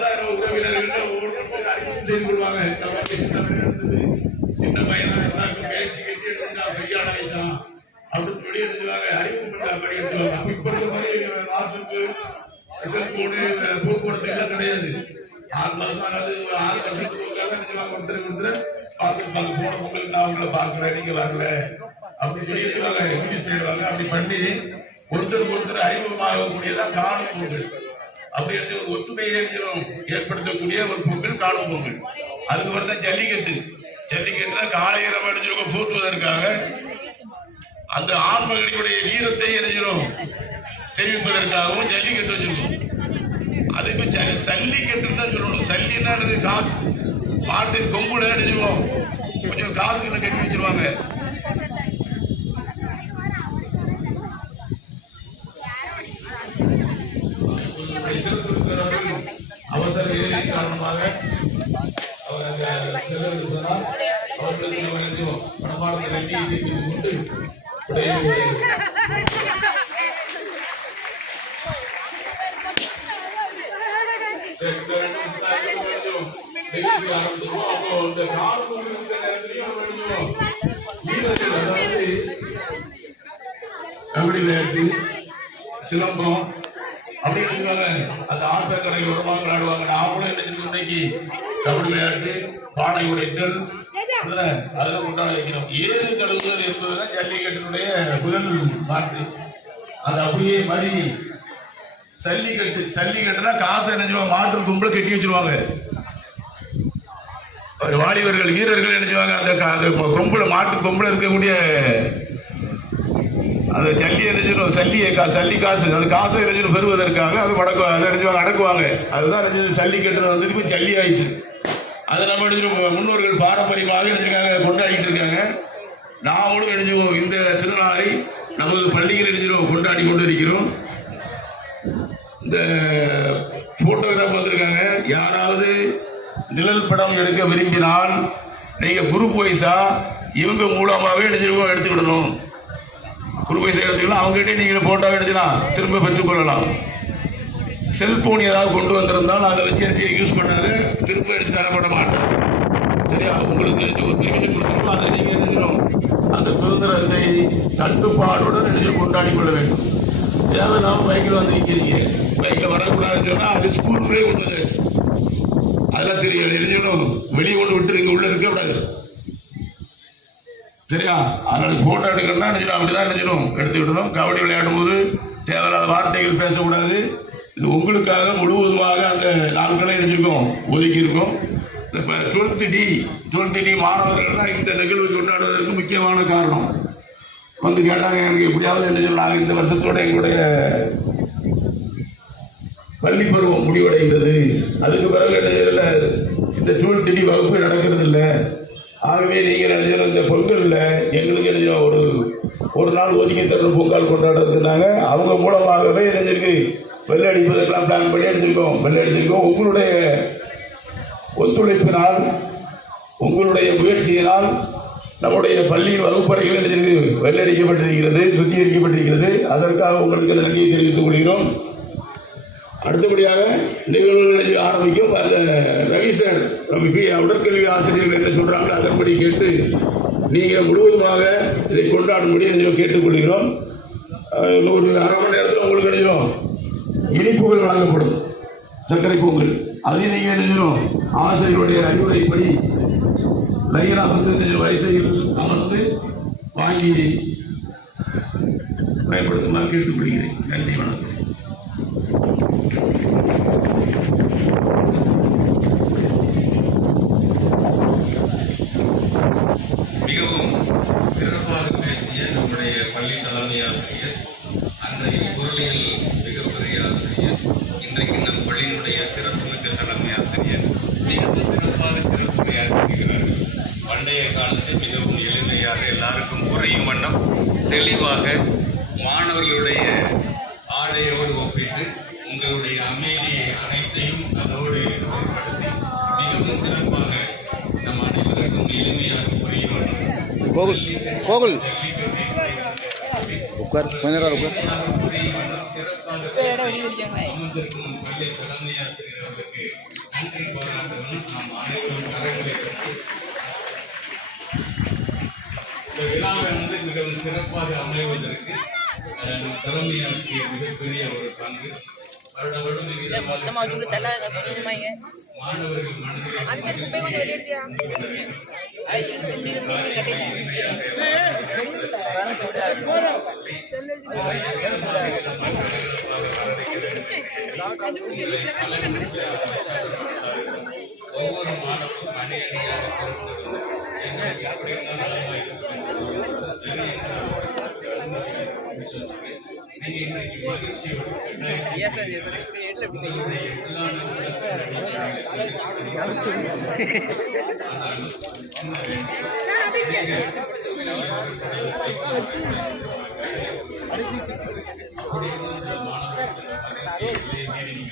வந்தா உறவினர்கள் ஒவ்வொருத்தருக்கு அறிமுகம் செய்து கொள்வாங்க. சின்ன இருந்தது சின்ன பையனா எல்லாருக்கும் பேசி கட்டி எடுத்துட்டான் பெரிய அப்படின்னு சொல்லி எடுத்துவாங்க. அறிமுகம் பண்ணி அப்படி எடுத்துவாங்க. அப்ப இப்ப இருக்க மாதிரி வாட்ஸ்அப்பு செல்போனு போக்குவரத்து எல்லாம் கிடையாது. ஆறு மாசம் ஒரு ஆறு வருஷத்துக்கு ஒருக்காக நினைச்சுவாங்க ஒருத்தர் ஒருத்தர் பார்த்து போன பொங்கலுக்கு நான் உங்களை பார்க்கல நீங்க வரல அப்படின்னு சொல்லி எடுத்துவாங்க. அப்படி பண்ணி ஒருத்தருக்கு ஒருத்தர் அறிமுகமாகக்கூடியதான் காணும் பொங்கல். அப்படி ஒரு ஒற்றுமையை ஏற்படுத்தக்கூடிய ஒரு பொங்கல் காணும் பொங்கல். அதுக்கு ஒரு தான் ஜல்லிக்கட்டு. ஜல்லிக்கட்டு தான் காலையிரம் அணிஞ்சிருக்கும் போற்றுவதற்காக. அந்த ஆண்மகளினுடைய வீரத்தை எழுதிடும் தெரிவிப்பதற்காகவும் ஜல்லிக்கட்டு வச்சிருக்கோம். அதுக்கு ச- சல்லிக்கட்டு தான் சொல்லணும். சல்லி தான் காசு. மாட்டின் கொம்புல அடிச்சிருவோம் கொஞ்சம் காசு கட்டி வச்சிருவாங்க. வச்சிருவாங்க அவசர நிலை காரணமாக அவர் அங்க அவர்களுக்கு வழங்கும் பணமானத்தை கட்டி தெரிவித்துக் கொண்டு ஆரம்பிச்சிருவோம். அப்போ இந்த காலம் இருக்கிற நேரத்திலையும் நம்ம அதாவது கபடி விளையாட்டு சிலம்பம் அப்படி எடுத்துக்காங்க. அந்த ஆற்றக்கரை உரமாக விளையாடுவாங்க. நாமளும் என்ன செஞ்சோம் இன்னைக்கு? கபடி விளையாட்டு பானை உடைத்தல் அதுதானே? அதெல்லாம் கொண்டாட வைக்கிறோம் ஏறு தழுவுதல் என்பதுதான் ஜல்லிக்கட்டினுடைய முதல் வார்த்தை. அது அப்படியே மதி சல்லிக்கட்டு சல்லிக்கட்டுனா காசை என்ன செய்வாங்க மாட்டு கும்பல கட்டி வச்சிருவாங்க. ஒரு வாலிபர்கள் வீரர்கள் என்ன செய்வாங்க? அந்த க- அந்த கொம்புல மாட்டு கொம்புல இருக்கக்கூடிய அந்த ஜல்லி என்ன சல்லியை கா சல்லி காசு அந்த காசை என்ன பெறுவதற்காக அது மடக்கு அதை என்ன அடக்குவாங்க. அதுதான் என்ன சல்லி கட்டுறது வந்து இப்போ ஜல்லி ஆயிடுச்சு அதை நம்ம என்ன முன்னோர்கள் பாரம்பரியமாக நினைச்சிருக்காங்க கொண்டாடிட்டு இருக்காங்க. நாமளும் நினைச்சுவோம் இந்த திருநாளை நமது பள்ளியில் நினைச்சிருவோம் கொண்டாடி கொண்டு இருக்கிறோம் இந்த போட்டோகிராஃப் வந்திருக்காங்க. யாராவது நிழல் படம் எடுக்க விரும்பினால் நீங்கள் குரூப் வைஸா இவங்க மூலமாகவே நினைச்சிருக்கோம் எடுத்துக்கிடணும். குரூப் வைஸா எடுத்துக்கலாம் அவங்ககிட்டே நீங்கள் போட்டோ எடுத்துக்கலாம் திரும்ப பெற்றுக்கொள்ளலாம். செல்போன் ஏதாவது கொண்டு வந்திருந்தால் அதை வச்சு எடுத்து யூஸ் பண்ணாத திரும்ப எடுத்து தரப்பட மாட்டோம் சரியா? உங்களுக்கு ஒரு பெர்மிஷன் கொடுத்துருக்கோம் அதை நீங்கள் நினைச்சிடும் அந்த சுதந்திரத்தை கட்டுப்பாடுடன் எழுதி கொண்டாடி கொள்ள வேண்டும். தேவை நாம் பைக்கில் வந்து நிற்கிறீங்க பைக்கில் வரக்கூடாதுன்னு சொன்னால் அது ஸ்கூலுக்குள்ளே கொண்டு வந்தாச்சு அதெல்லாம் தெரியாது. எழுதிக்கணும். வெளியே கொண்டு விட்டு இங்கே இருக்கக்கூடாது. சரியா? அதனால போட்டோ எடுக்கணும்னா நினைச்சிடும் அப்படிதான் நினைச்சிடும் எடுத்துக்கிட்டணும் கபடி விளையாடும் போது தேவையில்லாத வார்த்தைகள் பேசக்கூடாது. இது உங்களுக்காக முழுவதுமாக அந்த நாட்களை நினைச்சிருக்கோம் ஒதுக்கி இருக்கோம். இப்போ டுவெல்த்து டி டுவெல்த்து டி மாணவர்கள் தான் இந்த நிகழ்வு கொண்டாடுவதற்கு முக்கியமான காரணம். வந்து கேட்டாங்க எனக்கு எப்படியாவது என்ன சொன்னாங்க இந்த வருஷத்தோட எங்களுடைய பள்ளி பருவம் முடிவடைகிறது. அதுக்கு பிறகு என்ன இந்த டுவெல்த் டி வகுப்பு நடக்கிறது இல்லை ஆகவே நீங்கள் எழுதின இந்த பொங்கலில் எங்களுக்கு எழுதின ஒரு ஒரு நாள் ஒதுக்கி தரணும் பொங்கல் கொண்டாடுறதுனாங்க அவங்க மூலமாகவே எழுந்திருக்கு வெள்ளை அடிப்பதற்கெல்லாம் பிளான் பண்ணி எடுத்திருக்கோம். வெள்ளை எடுத்திருக்கோம். உங்களுடைய ஒத்துழைப்பினால் உங்களுடைய முயற்சியினால் நம்முடைய பள்ளி வகுப்பறைகள் நினைச்சிருக்கு வெள்ளடிக்கப்பட்டிருக்கிறது சுத்திகரிக்கப்பட்டிருக்கிறது. அதற்காக உங்களுக்கு நன்றியை தெரிவித்துக் கொள்கிறோம். அடுத்தபடியாக நிகழ்வுகளை ஆரம்பிக்கும் அந்த ரவி நம்ம பி உடற்கல்வி ஆசிரியர்கள் என்ன சொல்கிறாங்களோ அதன்படி கேட்டு நீங்கள் முழுவதுமாக இதை கொண்டாடும்படி நீங்கள் கேட்டுக்கொள்கிறோம். ஒரு அரை மணி நேரத்தில் உங்களுக்கு நினைக்கிறோம் இனிப்புகள் வழங்கப்படும். சர்க்கரை பொங்கல். அதையும் நீங்கள் நினைக்கிறோம் ஆசிரியருடைய அறிவுரைப்படி லைனாக வந்து இந்த வரிசையில் அமர்ந்து வாங்கி பயன்படுத்துமாறு கேட்டுக்கொள்கிறேன். நன்றி வணக்கம். மிகவும் சிறப்பாக பேசிய நம்முடைய பள்ளி தலைமை ஆசிரியர் அன்றைய பொருளியல் மிகப்பெரிய ஆசிரியர் இன்றைக்கு நம் பள்ளியினுடைய சிறப்புமிக்க தலைமை ஆசிரியர் மிகவும் சிறப்பாக சிறப்புரையாற்றுகிறார்கள் பண்டைய காலத்தில் மிகவும் எளிமையாக எல்லாருக்கும் புரியும் வண்ணம் தெளிவாக மாணவர்களுடைய ஆடையோடு ஒப்பிட்டு உங்களுடைய அமைதியை அனைத்தையும் அதோடு செயல்படுத்தி மிகவும் சிறப்பாக நம் அனைவருக்கும் எளிமையாக வண்ணம் கோகுல் கோகுல். உட்கார் கொஞ்ச நேரம் உட்கார். சிறப்பாக பேசி அமர்ந்திருக்கும் பள்ளி தலைமை ஆசிரியர் நன்றி நாம் அனைவரும் கரங்களை இந்த மிகவும் சிறப்பாக அமைவதற்கு தலைமை ஆசிரியர் மிகப்பெரிய ஒரு பங்கு. வருட வருடம் விகிதமாக மாணவர்கள் மனதில் ஒவ்வொரு மாணவரும் மணி அணியாக எங்களுக்கு இருந்தாலும் நலமா இருக்கும் என்று சொல்லி சரி என்று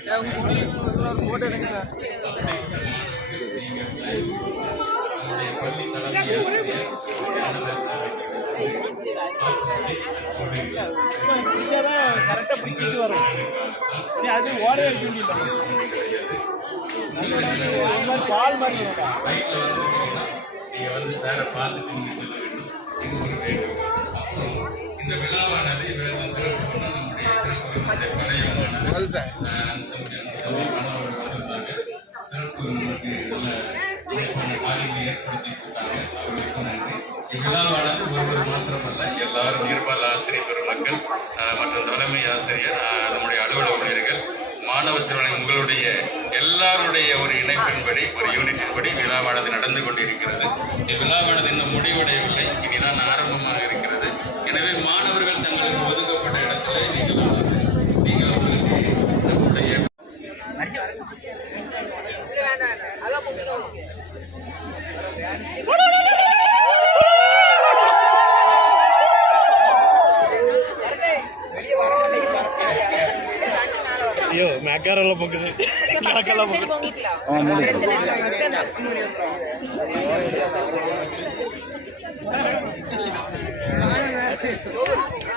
அவர்கள் சொன்னாங்க. நீங்க இன்னைக்கு மகிழ்ச்சியோடு கட்டாயத்தை பள்ளி தலைமை கரெக்டாக பிடிச்சிட்டு வரும். நீ அது ஓட வேண்டிய பால் மாதிரி இருக்கா பைக்ல வந்து போனீங்கன்னா நீங்க வந்து சாரை பார்த்துட்டு நீங்க செல்ல வேண்டும் இது ஒரு வேண்டுகோள் அப்புறம் இந்த விழாவானது இவரது சிறப்பு பண்ண நம்முடைய சிறப்பு விருந்தினர் கலையமானது அது சார். மாணவர்கள் வந்திருந்தாங்க சிறப்பு நமக்கு நல்ல சிறப்பான காரியங்களை ஏற்படுத்தி கொடுத்தாங்க அவர்களுக்கு நன்றி இவ்விழாவானது ஒருவர் மாத்திரமல்ல எல்லாரும் நிர்வாக ஆசிரியர் பெருமக்கள் மற்றும் தலைமை ஆசிரியர் நம்முடைய அலுவலக ஊழியர்கள் மாணவ சிறுவனை உங்களுடைய எல்லாருடைய ஒரு இணைப்பின்படி ஒரு யூனிட்டின்படி விழாவானது நடந்து கொண்டிருக்கிறது. இவ்விழாவானது இன்னும் முடிவடையவில்லை. இனிதான் ஆரம்பமாக இருக்கிறது எனவே மாணவர்கள் தங்களுக்கு ஒதுக்கப்பட்ட இடத்துல நீங்கள் அமர்ந்து நீங்கள் அவர்களுக்கு நம்முடைய ஐயோ மேக்காரெல்லாம் போக்குது. கணக்கெல்லாம் போக்குது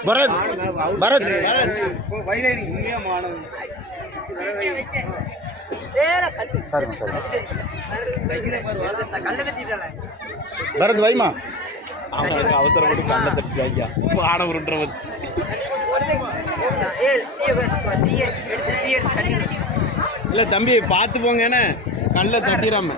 பரத் பரத் வயலேரி உண்மையாக மாணவன் சரிம்மா சரிம்மா. பரத் வைமா. அவசரப்பட்டு பண்ண தட்டுவாங்க ஆடம் உருட்டுற வச்சு இல்லை தம்பி பார்த்து போங்கண்ணே கல்ல தட்டிடாம.